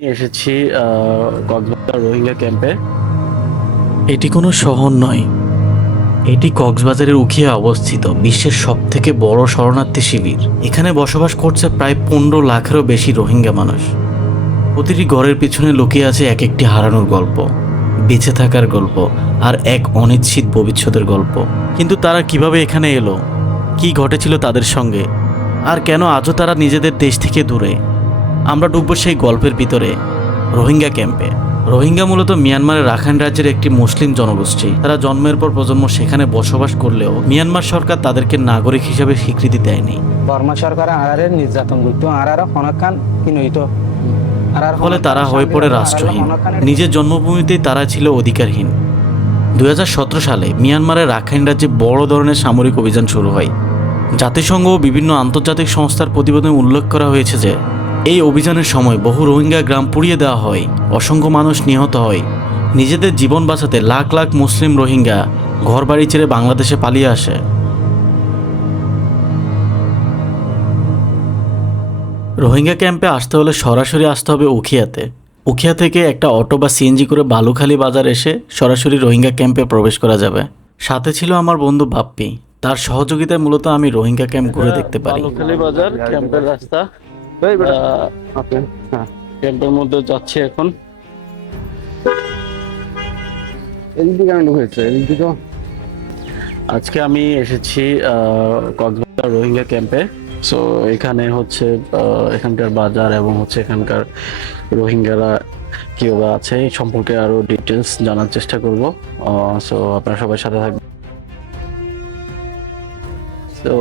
এসেছি কক্সবাজার রোহিঙ্গা ক্যাম্পে। এটি কোনো শহর নয়, এটি কক্সবাজারের উখিয়ায় অবস্থিত বিশ্বের সবথেকে বড় শরণার্থী শিবির। এখানে বসবাস করছে প্রায় 15 লাখেরও বেশি রোহিঙ্গা মানুষ। প্রতিটি ঘরের পিছনে লুকিয়ে আছে এক একটি হারানোর গল্প, বেঁচে থাকার গল্প, আর এক অনিশ্চিত ভবিষ্যতের গল্প। কিন্তু তারা কিভাবে এখানে এলো, কি ঘটেছিল তাদের সঙ্গে, আর কেন আজও তারা নিজেদের দেশ থেকে দূরে? আমরা ডুববো সেই গল্পের ভিতরে, রোহিঙ্গা ক্যাম্পে। রোহিঙ্গা মূলত মিয়ানমারের রাখাইন রাজ্যের একটি মুসলিম জনগোষ্ঠী। তারা জন্মের পর প্রজন্ম সেখানে বসবাস করলেও মিয়ানমার সরকার তাদেরকে নাগরিক হিসাবে স্বীকৃতি দেয়নি। বর্মা সরকার আরারে নির্যাতন করতো, আরারে হনকান কিনইতো, ফলে তারা হয়ে পড়ে রাষ্ট্রহীন। নিজের জন্মভূমিতেই তারা ছিল অধিকারহীন। 2017 সালে মিয়ানমারের রাখাইন রাজ্যে বড় ধরনের সামরিক অভিযান শুরু হয়। জাতিসংঘ ও বিভিন্ন আন্তর্জাতিক সংস্থার প্রতিবেদনে উল্লেখ করা হয়েছে যে এই অভিযানের সময় বহু রোহিঙ্গা গ্রাম পুড়িয়ে দেওয়া হয়, অসংখ্য মানুষ নিহত হয়। নিজেদের জীবন বাঁচাতে লাখ লাখ মুসলিম রোহিঙ্গা ঘরবাড়ি ছেড়ে বাংলাদেশে পালিয়ে আসে। রোহিঙ্গা ক্যাম্পে আসতে হলে সরাসরি আসতে হবে উখিয়াতে। উখিয়া থেকে একটা অটো বা সিএনজি করে বালুখালী বাজার এসে সরাসরি রোহিঙ্গা ক্যাম্পে প্রবেশ করা যাবে। সাথে ছিল আমার বন্ধু বাপ্পি। তার সহযোগিতায় মূলত আমি রোহিঙ্গা ক্যাম্প ঘুরে দেখতে পারি। বালুখালী বাজার ক্যাম্পের রাস্তা। ক্যাম্পের মধ্যে যাচ্ছি এখন। আজকে আমি এসেছি কক্সবাজার রোহিঙ্গা ক্যাম্পে। সো এখানে হচ্ছে এখানকার বাজার এবং হচ্ছে এখানকার রোহিঙ্গারা কিভাবে আছে এই সম্পর্কে আরো ডিটেলস জানার চেষ্টা করব। সো আপনারা সবাই সাথে থাকবেন। তো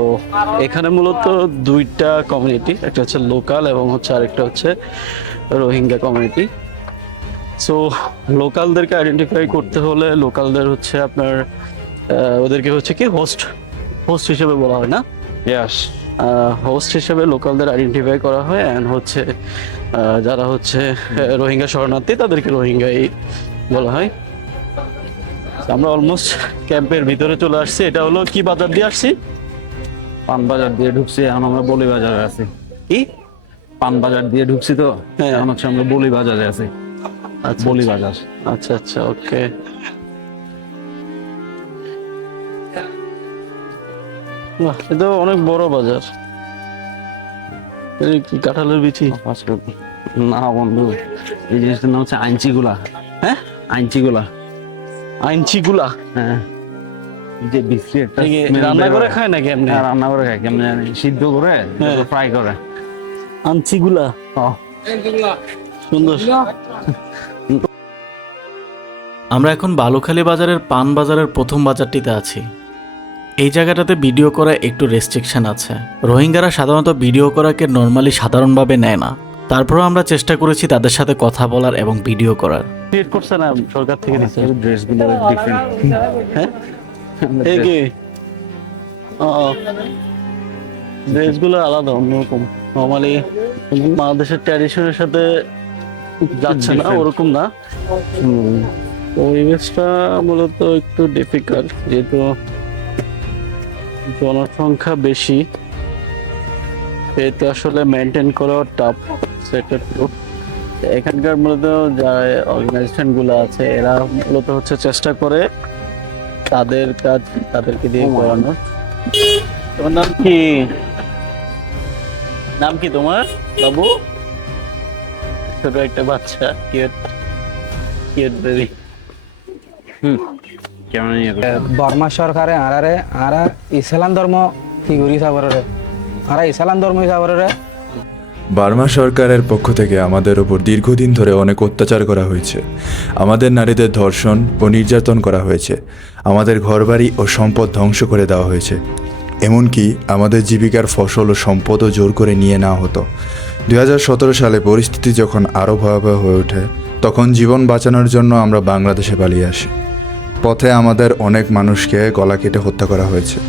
এখানে মূলত দুইটা কমিউনিটি, একটা হচ্ছে লোকাল এবং হচ্ছে আরেকটা হচ্ছে রোহিঙ্গা কমিউনিটি। সো লোকালদেরকে আইডেন্টিফাই করতে হলে লোকালদের হচ্ছে আপনার ওদেরকে হচ্ছে কি হোস্ট হিসেবে বলা হয় না? ইয়াস, হোস্ট হিসেবে লোকালদের আইডেন্টিফাই করা হয়। অ্যান্ড হচ্ছে যারা হচ্ছে রোহিঙ্গা শরণার্থী তাদেরকে রোহিঙ্গাই বলা হয়। আমরা অলমোস্ট ক্যাম্পের ভিতরে চলে আসছি। এটা হলো কি বাজার দিয়ে আসছি? পান বাজার দিয়ে ঢুকছি, এখন আমরা বলি বাজারে আছি। কি পান বাজার দিয়ে ঢুকছি তো, হ্যাঁ। এখন হচ্ছে আমরা বলি বাজারে আছি। আচ্ছা, বলি বাজার। আচ্ছা আচ্ছা, ওকে। এটা অনেক বড় বাজার। এই কি কাঁঠালের বিচি? না বন্ধু, এই জিনিসটার নাম হচ্ছে আইনচিগুলা। হ্যাঁ, আইনচিগুলা। আইনচিগুলা। হ্যাঁ, এই যে বিশ্রী একটা এই smell রান্না বের করে হয়। খায় নাকি এমনি? হ্যাঁ, রান্না করে খাই, কেমন জানি সিদ্ধ করে ফ্রাই করে। আনচিগুলা, সুন্দর। আমরা এখন বালুখালী বাজারের পান বাজারের প্রথম বাজারটিতে আছি। এই জায়গাটাতে ভিডিও করা একটু রেস্ট্রিকশন আছে। রোহিঙ্গারা সাধারণত ভিডিও করাকে নর্মালি সাধারণভাবে নেয় না। তারপরেও আমরা চেষ্টা করেছি তাদের সাথে কথা বলার এবং ভিডিও করার। ক্রিয়েট করছে না সরকার থেকে দিচ্ছে? ড্রেসগুলো ডিফারেন্ট। হ্যাঁ, এই কি ড্রেসগুলো আলাদা, অন্যরকম। নর্মালি বাংলাদেশের ট্র্যাডিশনের সাথে যাচ্ছে না, ওরকম না। পরিবেশটা মূলত একটু ডিফিকাল্ট, যেহেতু জনসংখ্যা বেশি, এতে আসলে মেনটেন করা টাফ। সেটা তো এখানকার মূলত যা অর্গানাইজেশন গুলো আছে এরা মূলত হচ্ছে চেষ্টা করে তাদের কাজ তাদেরকে দিয়ে করানোর। তোমার নাম কি? নাম কি তোমার বাবু? ছোট একটা বাচ্চা, কিউট কিউট বেবি। কেমন বর্মা সরকারে আরা ইসলাম ধর্ম কি করি সাবরে, আরা ইসলাম ধর্ম সাবরে। বার্মা সরকারের পক্ষ থেকে আমাদের ওপর দীর্ঘদিন ধরে অনেক অত্যাচার করা হয়েছে। আমাদের নারীদের ধর্ষণ ও নির্যাতন করা হয়েছে। আমাদের ঘরবাড়ি ও সম্পদ ধ্বংস করে দেওয়া হয়েছে। এমনকি আমাদের জীবিকার ফসল ও সম্পদও জোর করে নিয়ে নেওয়া হতো। 2017 সালে পরিস্থিতি যখন আরও ভয়াবহ হয়ে ওঠে, তখন জীবন বাঁচানোর জন্য আমরা বাংলাদেশে পালিয়ে আসি। পথে আমাদের অনেক মানুষকে গলা কেটে হত্যা করা হয়েছে।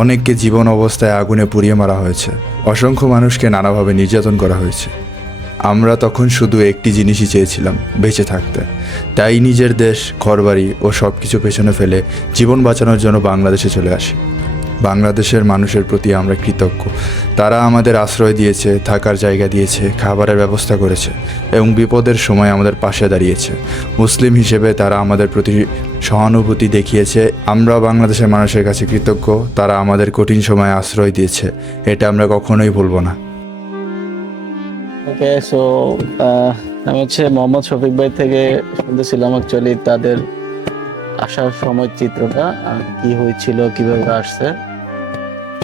অনেককে জীবন অবস্থায় আগুনে পুড়িয়ে মারা হয়েছে। অসংখ্য মানুষকে নানাভাবে নির্যাতন করা হয়েছে। আমরা তখন শুধু একটি জিনিসই চেয়েছিলাম, বেঁচে থাকতে। তাই নিজের দেশ, ঘরবাড়ি ও সব কিছু পেছনে ফেলে জীবন বাঁচানোর জন্য বাংলাদেশে চলে আসি। বাংলাদেশের মানুষের প্রতি আমরা কৃতজ্ঞ। তারা আমাদের আশ্রয় দিয়েছে, থাকার জায়গা দিয়েছে, খাবারের ব্যবস্থা করেছে এবং বিপদের সময় আমাদের পাশে দাঁড়িয়েছে। মুসলিম হিসেবে তারা আমাদের প্রতি সহানুভূতি দেখিয়েছে। আমরা বাংলাদেশের মানুষের কাছে কৃতজ্ঞ, তারা আমাদের কঠিন সময়ে আশ্রয় দিয়েছে। এটা আমরা কখনোই ভুলব না। ওকে, সো আমি হচ্ছে মোহাম্মদ শফিক ভাই থেকে শুনতেছিলাম অ্যাকচুয়ালি তাদের আসার সময় চিত্রটা কি হয়েছিল, কিভাবে আসছে।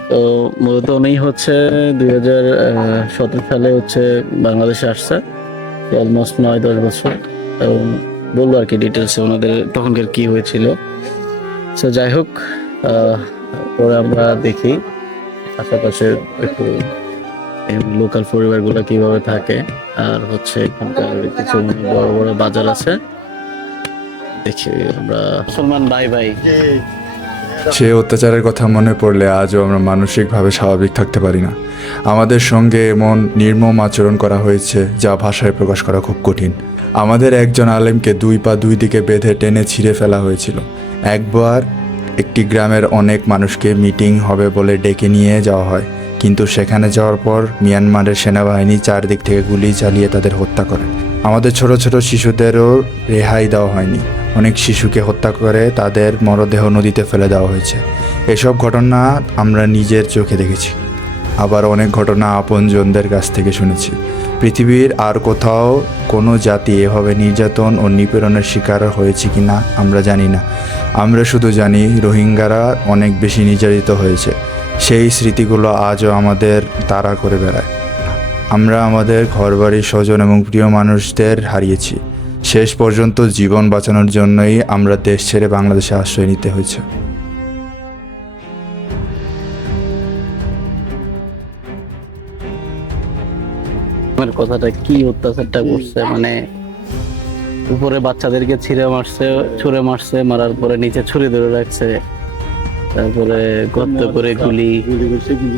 তো মূলত উনি হচ্ছে 2017 সালে হচ্ছে বাংলাদেশে আসছে, অলমোস্ট 9-10 বছর। এবং বলবো আর কি ডিটেলসে ওনাদের তখনকার কি হয়েছিল। সো যাই হোক, পরে আমরা দেখি আশেপাশে একটু লোকাল পরিবারগুলো কিভাবে থাকে, আর হচ্ছে এখানকার কিছু বড় বড় বাজার আছে, দেখি আমরা। মুসলমান ভাই ভাই, সে অত্যাচারের কথা মনে পড়লে আজও আমরা মানসিকভাবে স্বাভাবিক থাকতে পারি না। আমাদের সঙ্গে এমন নির্মম আচরণ করা হয়েছে যা ভাষায় প্রকাশ করা খুব কঠিন। আমাদের একজন আলেমকে 2 পা 2 দিকে বেঁধে টেনে ছিঁড়ে ফেলা হয়েছিল। একবার একটি গ্রামের অনেক মানুষকে মিটিং হবে বলে ডেকে নিয়ে যাওয়া হয়, কিন্তু সেখানে যাওয়ার পর মিয়ানমারের সেনাবাহিনী চারদিক থেকে গুলি চালিয়ে তাদের হত্যা করে। আমাদের ছোট ছোট শিশুদেরও রেহাই দেওয়া হয়নি। অনেক শিশুকে হত্যা করে তাদের মরদেহ নদীতে ফেলে দেওয়া হয়েছে। এসব ঘটনা আমরা নিজের চোখে দেখেছি, আবার অনেক ঘটনা আপনজনদের কাছ থেকে শুনেছি। পৃথিবীর আর কোথাও কোনো জাতি এভাবে নির্যাতন ও নিপীড়নের শিকার হয়েছে কি না আমরা জানি না। আমরা শুধু জানি রোহিঙ্গারা অনেক বেশি নির্যাতিত হয়েছে। সেই স্মৃতিগুলো আজও আমাদের তাড়া করে বেড়ায়। আমরা আমাদের ঘরবাড়ি, স্বজন এবং প্রিয় মানুষদের হারিয়েছি। শেষ পর্যন্ত জীবন বাঁচানোর জন্যই আমরা দেশ ছেড়ে বাংলাদেশে আশ্রয় নিতে হয়েছে। আমার কথাটা কি অত্যাচারটা করছে, মানে উপরে বাচ্চাদেরকে ছুঁড়ে মারছে, মারার পরে নিচে ছুরি ধরে রাখছে, তারপরে গর্ত করে গুলি,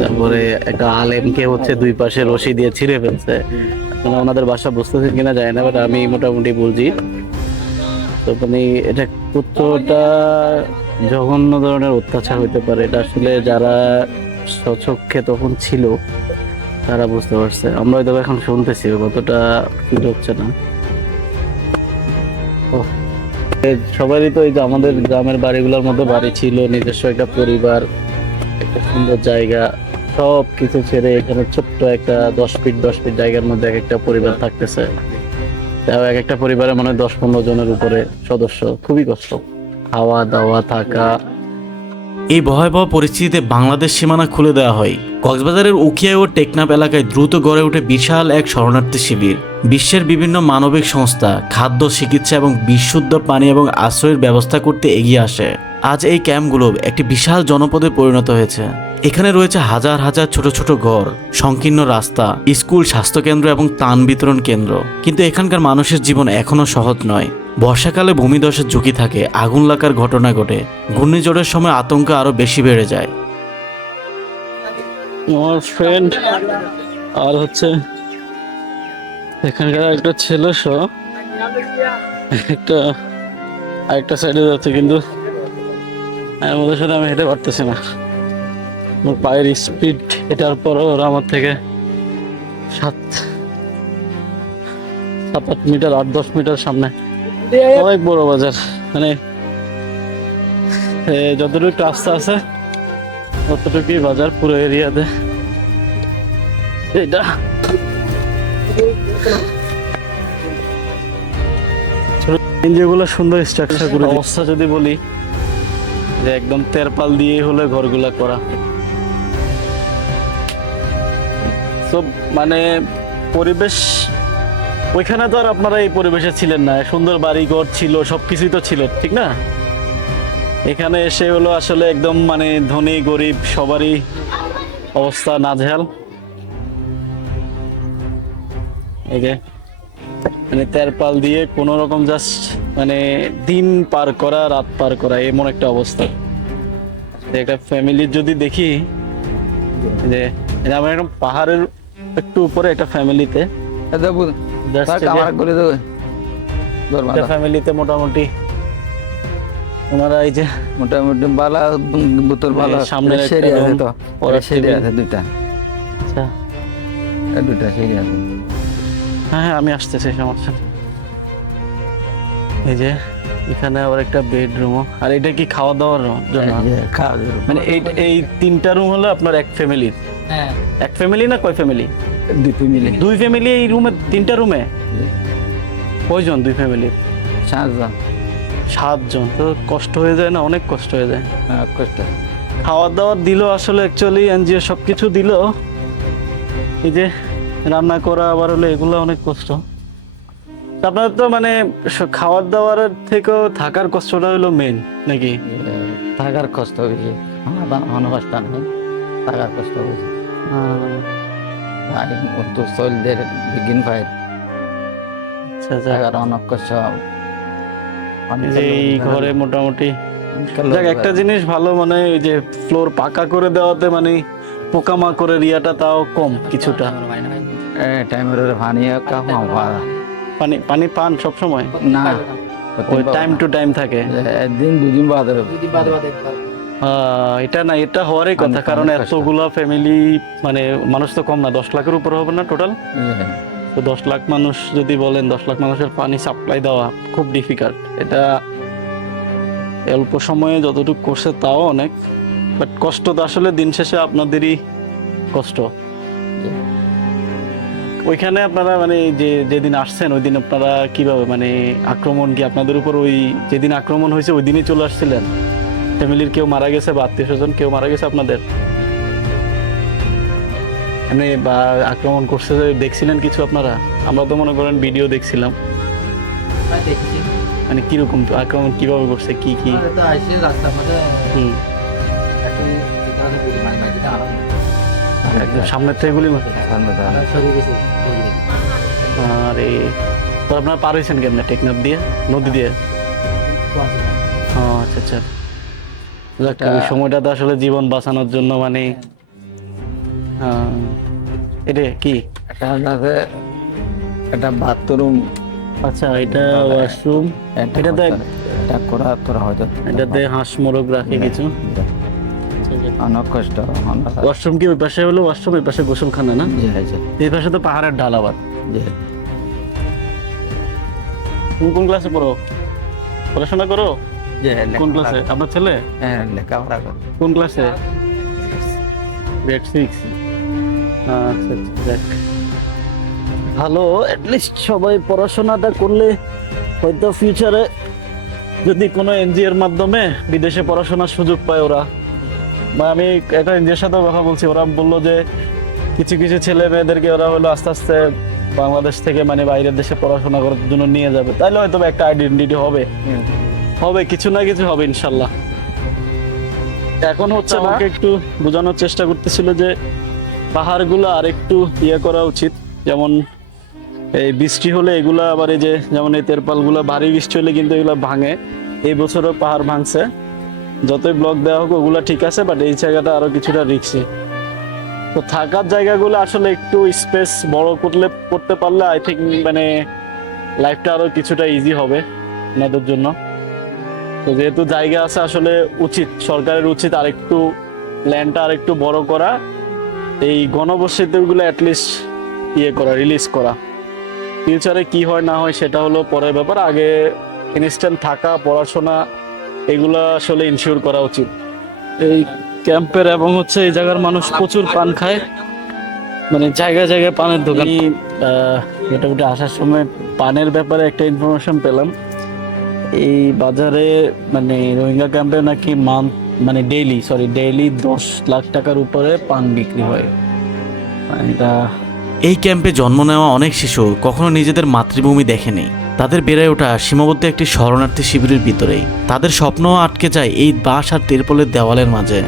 তারপরে একটা আলেমকে হচ্ছে 2 পাশে রশি দিয়ে ছিঁড়ে ফেলছে। মানে ওনাদের ভাষা বুঝতেছেন কিনা যায় না, বাট আমি মোটামুটি বুঝি। তো মানে এটা কতটা জঘন্য ধরনের অত্যাচার হইতে পারে, এটা আসলে যারা স্বচক্ষে তখন ছিল তারা বুঝতে পারছে। আমরা হয়তো এখন শুনতেছি, কতটা ফিল হচ্ছে না। সবারই তো এই যে আমাদের গ্রামের বাড়িগুলোর মধ্যে বাড়ি ছিল, নিজস্ব একটা পরিবার, একটা সুন্দর জায়গা, সব কিছু ছেড়ে এখানে ছোট্ট একটা 10 ফিট জায়গার মধ্যে এক একটা পরিবার থাকতেছে। তাও এক একটা পরিবারে মানে 10-15 জনের উপরে সদস্য, খুবই কষ্ট। খাওয়া দাওয়া, থাকা। এই ভয়াবহ পরিস্থিতিতে বাংলাদেশ সীমানা খুলে দেওয়া হয়। কক্সবাজারের উখিয়া ও টেকনাফ এলাকায় দ্রুত গড়ে ওঠে বিশাল এক শরণার্থী শিবির। বিশ্বের বিভিন্ন মানবিক সংস্থা খাদ্য, চিকিৎসা এবং বিশুদ্ধ পানি এবং আশ্রয়ের ব্যবস্থা করতে এগিয়ে আসে। আজ এই ক্যাম্পগুলো একটি বিশাল জনপদে পরিণত হয়েছে। এখানে রয়েছে হাজার হাজার ছোট ছোট ঘর, সংকীর্ণ রাস্তা, স্কুল, স্বাস্থ্যকেন্দ্র এবং ত্রাণ বিতরণ কেন্দ্র। কিন্তু এখানকার মানুষের জীবন এখনো সহজ নয়। বর্ষাকালে ভূমিধসের ঝুঁকি থাকে, আগুন লাগার ঘটনা ঘটে, ঘূর্ণিঝড়ের সময় আতঙ্ক আরো বেশি বেড়ে যায়। আমার ফ্রেন্ড আর হচ্ছে এখানকার একটা ছেলে সহ আরেকটা সাইডে যাচ্ছে, কিন্তু ওদের সাথে আমি হেঁটে পারতেছি না। আমার পায়ের স্পিড এটার পরও ওরা আমার থেকে 7-8 মিটার, 8-10 মিটার সামনে। অনেক বড় বাজার, মানে যতটুকু রাস্তা আছে ততটুকুই বাজার পুরো এরিয়াতে। এটা যেগুলো সুন্দর স্ট্রাকচার করে অবস্থা যদি বলি যে একদম তেরপাল দিয়ে হলে ঘরগুলা করা। সব মানে পরিবেশ ওইখানে তো আর আপনারা এই পরিবেশে ছিলেন না, সুন্দর বাড়ি ঘর ছিল, সবকিছুই তো ছিল, ঠিক না? এখানে এসে হলো আসলে একদম মানে ধনী গরিব সবারই অবস্থা নাজেহাল। এই যে মানে তেরপাল দিয়ে কোনো রকম জাস্ট মানে দিন পার করা, রাত পার করা, এমন একটা অবস্থা। একটা ফ্যামিলির যদি দেখি যে আমার একদম পাহাড়ের একটু উপরে একটা ফ্যামিলিতে ফ্যামিলিতে মোটামুটি ওনারা এই যে মোটামুটি বালা বোতল ভালো সামনে একটা সেরি আছে room, তো ওরা সেরি table। আছে দুইটা আচ্ছা দুইটা সেরি আছে হ্যাঁ হ্যাঁ আমি আসতেছি, সমস্যা নেই। এই যে এখানে আবার একটা বেডরুমও, আর এটা কি খাওয়া দাওয়ার জন্য? খাওয়া দাওয়া মানে এই 3টা রুম হলো আপনার এক ফ্যামিলির? এক ফ্যামিলি না কয় ফ্যামিলি? দুই ফ্যামিলি 2 ফ্যামিলি এই রুমে, 3টা রুমে কয়জন 2 ফ্যামিলির? 7 জন 7 জন, তো কষ্ট হয়ে যায় না? অনেক কষ্ট হয়ে যায়। কষ্ট খাওয়া দাওয়া দিল আসলে, অ্যাকচুয়ালি এনজিও সব কিছু দিল, এই যে রান্না করা আবার হলো, এগুলো অনেক কষ্ট। আপনার তো মানে খাওয়ার দাওয়ার থেকেও থাকার কষ্টটা হলো মেন নাকি? থাকার কষ্ট হয়েছে অনেক কষ্ট নেই থাকার কষ্ট হয়েছে তো শৈলদের বিগিন ফাইল আচ্ছা আচ্ছা। থাকার অনেক কষ্ট এই যে এই ঘরে মোটামুটি দেখ একটা জিনিস ভালো, মানে ওই যে ফ্লোর পাকা করে দেওয়াতে মানে পোকামাকড়ের ইয়াটা তাও কম কিছুটা। টাইমের পানি পানি পানি পান সব সময়? না ওই টাইম টু টাইম থাকে? একদিন দুদিন বাদে এটা না, এটা হওয়ারই কথা, কারণ অনেক কষ্ট। এতগুলা ফ্যামিলি, মানে মানুষ তো কম না, 10 লাখের উপরে হবে না টোটাল? তো 10 লাখ মানুষ যদি বলেন, 10 লাখ মানুষের পানি সাপ্লাই দেওয়া খুব ডিফিকাল্ট। এটা অল্প সময়ে যতটুকু করছে তাও অনেক, বাট কষ্ট তো আসলে দিন শেষে আপনাদেরই কষ্ট। ওইখানে আপনারা মানে যেদিন আসছেন ওই দিন আপনারা কিভাবে, মানে আক্রমণ কি আপনাদের উপর, ওই যেদিন আক্রমণ হয়েছে ওই দিনই চলে আসছিলেন? ফ্যামিলির কেউ মারা গেছে বা আত্মীয় স্বজন কেউ মারা গেছে আপনাদের? মানে বা আক্রমণ করছে দেখছিলেন কিছু আপনারা? আমরা তো মনে করেন ভিডিও দেখছিলাম। মানে কিরকম আক্রমণ, কিভাবে করছে, কি কি? হুম, একদম সামনের থেকে গুলি মারছে। আরে তো আপনারা পার হয়েছেন কেমনে? টেকনাফ দিয়ে, নদী দিয়ে? ও আচ্ছা আচ্ছা। যাক, ওই সময়টা তো আসলে জীবন বাঁচানোর জন্য মানে এটা কি একটা বাথরুম আচ্ছা, এটা ওয়াশরুম, এটাতে এটা করা তোরা হয়তো এটাতে হাঁস মোরগ রাখে কিছু। অনেক কষ্ট ওয়াশরুম কি ওই পাশে হলো? ওয়াশরুম এই পাশে গোসলখানা না? এই পাশে তো পাহাড়ের ঢাল আবার। তুমি কোন ক্লাসে পড়ো? পড়াশোনা করো? কোন ক্লাসে আপনার ছেলে? হ্যাঁ লেখাপড়া করে কোন ক্লাসে? গ্রেড 6। আচ্ছা আচ্ছা, যাক ভালো, অ্যাটলিস্ট সবাই পড়াশোনাটা করলে হয়তো ফিউচারে যদি কোনো এনজিওর মাধ্যমে বিদেশে পড়াশোনার সুযোগ পায় ওরা, বা আমি একটা এনজিওর সাথে কথা বলছি, ওরা বললো যে কিছু কিছু ছেলে মেয়েদেরকে ওরা হলো আস্তে আস্তে বাংলাদেশ থেকে মানে বাইরের দেশে পড়াশোনা করার জন্য নিয়ে যাবে, তাহলে হয়তো একটা আইডেন্টিটি হবে, হবে কিছু না কিছু হবে ইনশাল্লাহ। এখন হচ্ছে আমাকে একটু বোঝানোর চেষ্টা করতেছিল যে পাহাড়গুলো আর একটু ইয়ে করা উচিত, যেমন এই বৃষ্টি হলে এগুলা আবার এই যে যেমন এই তেরপালগুলো ভারী বৃষ্টি হলে কিন্তু এগুলো ভাঙে। এই বছরও পাহাড় ভাঙছে, যতই ব্লক দেওয়া হোক ওগুলা ঠিক আছে, বাট এই জায়গাটা আরো কিছুটা রিস্কি। তো থাকার জায়গাগুলো আসলে একটু স্পেস বড় করতে পারলে আই থিঙ্ক মানে লাইফটা আরো কিছুটা ইজি হবে আমাদের জন্য। তো যেহেতু জায়গা আছে, আসলে উচিত সরকারের উচিত আরেকটু ল্যান্ডটা আরেকটু বড় করা, এই গণবসতিগুলো অ্যাটলিস্ট ইয়ে করা, রিলিজ করা। ফিউচারে কি হয় না হয় সেটা হলো পরের ব্যাপার, আগে ইনস্ট্যান্ট থাকা, পড়াশোনা এগুলো আসলে ইনশিওর করা উচিত। এই ক্যাম্পের এবং হচ্ছে এই জায়গার মানুষ প্রচুর পান খায়, মানে জায়গায় জায়গায় পানের দোকান। মোটামুটি আসার সময় পানের ব্যাপারে একটা ইনফরমেশন পেলাম, এই বাজারে মানে রোহিঙ্গা ক্যাম্পে নাকি মানে ডেইলি 10 লাখ টাকার উপরে পান বিক্রি হয়। এটা এই ক্যাম্পে জন্ম নেওয়া অনেক শিশু কখনো নিজেদের মাতৃভূমি দেখেনি। তাদের বেড়ে ওঠা সীমাবদ্ধ একটি শরণার্থী শিবিরের ভিতরেই। তাদের স্বপ্ন আটকে যায় এই বাঁশ আর তিরপলের দেওয়ালের মাঝে।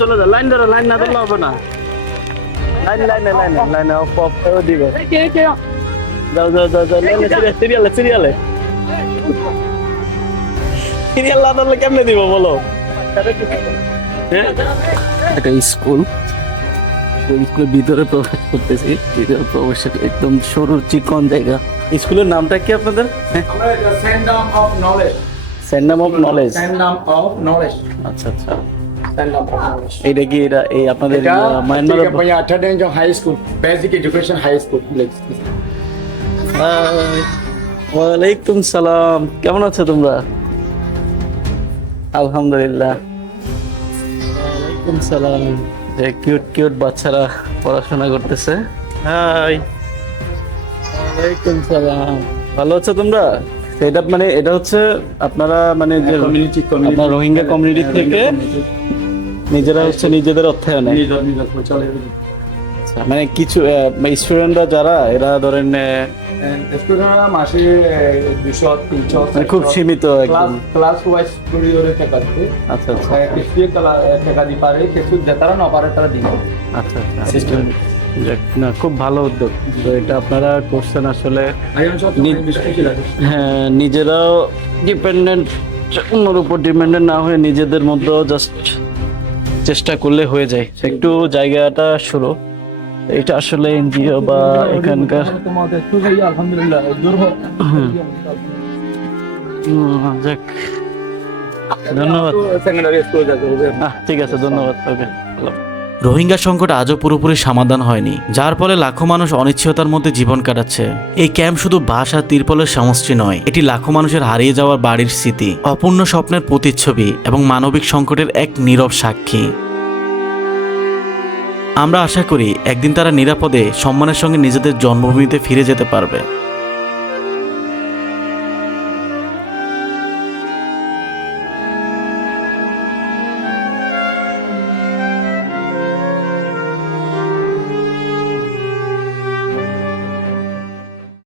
চলে যাও, লাইন ধরো, লাইন না ধরলে হবে না। লাইন অফ দিবে। যাও সিরিয়ালে না ধরলে কেমনে দিব বলো? একটা স্কুলের ভিতরে প্রবেশ করতেছি, ভিতরে প্রবেশ একদম সরু চিকন জায়গা। স্কুলের নামটা কি আপনাদের? Sangam of knowledge. Sangam of knowledge. আচ্ছা আচ্ছা, Sangam of knowledge. এইটা কি এটা এই আপনাদের Kita Myanmar? tiga punya attendance yang high school, basic education high school. ওয়ালাইকুম সালাম, কেমন আছো তোমরা? আলহামদুলিল্লাহ। ওয়ালাইকুম সালাম। যে কিউট কিউট বাচ্চারা পড়াশোনা করতেছে। হাই। ওয়ালাইকুম সালাম, ভালো আছো তোমরা? এটা মানে এটা হচ্ছে আপনারা মানে যে Community. আপনার রোহিঙ্গা কমিউনিটি থেকে নিজেরা হচ্ছে নিজেদের অর্থায়নে, আচ্ছা, মানে কিছু স্টুডেন্টরা যারা এরা ধরেন Student masih 200-300. মানে খুব সীমিত একদম। Kelas wise kuliah tekadku. আচ্ছা আচ্ছা Saya kecil kalau tekad di pare, kecil jatara no pare tara di. আচ্ছা আচ্ছা, যাক, না খুব ভালো উদ্যোগ। তো এটা আপনারা করছেন আসলে, Ayo sok diskusi lagi. হ্যাঁ, নিজেরাও ডিপেন্ডেন্ট, অন্যের উপর ডিপেন্ডেন্ট না হয়ে নিজেদের মধ্যেও জাস্ট চেষ্টা করলে হয়ে যায়। একটু জায়গাটা শুরু, এটা আসলে এনজিও বা এখানকার Alhamdulillah. Durho. যাক, ধন্যবাদ। Secondary school jago. ঠিক আছে, ধন্যবাদ। ওকে। রোহিঙ্গা সংকট আজও পুরোপুরি সমাধান হয়নি, যার ফলে লাখো মানুষ অনিশ্চয়তার মধ্যে জীবন কাটাচ্ছে। এই ক্যাম্প শুধু বাস আর তিরপলের সমষ্টি নয়, এটি লাখো মানুষের হারিয়ে যাওয়ার বাড়ির স্মৃতি, অপূর্ণ স্বপ্নের প্রতিচ্ছবি এবং মানবিক সংকটের এক নীরব সাক্ষী। আমরা আশা করি একদিন তারা নিরাপদে সম্মানের সঙ্গে নিজেদের জন্মভূমিতে ফিরে যেতে পারবে।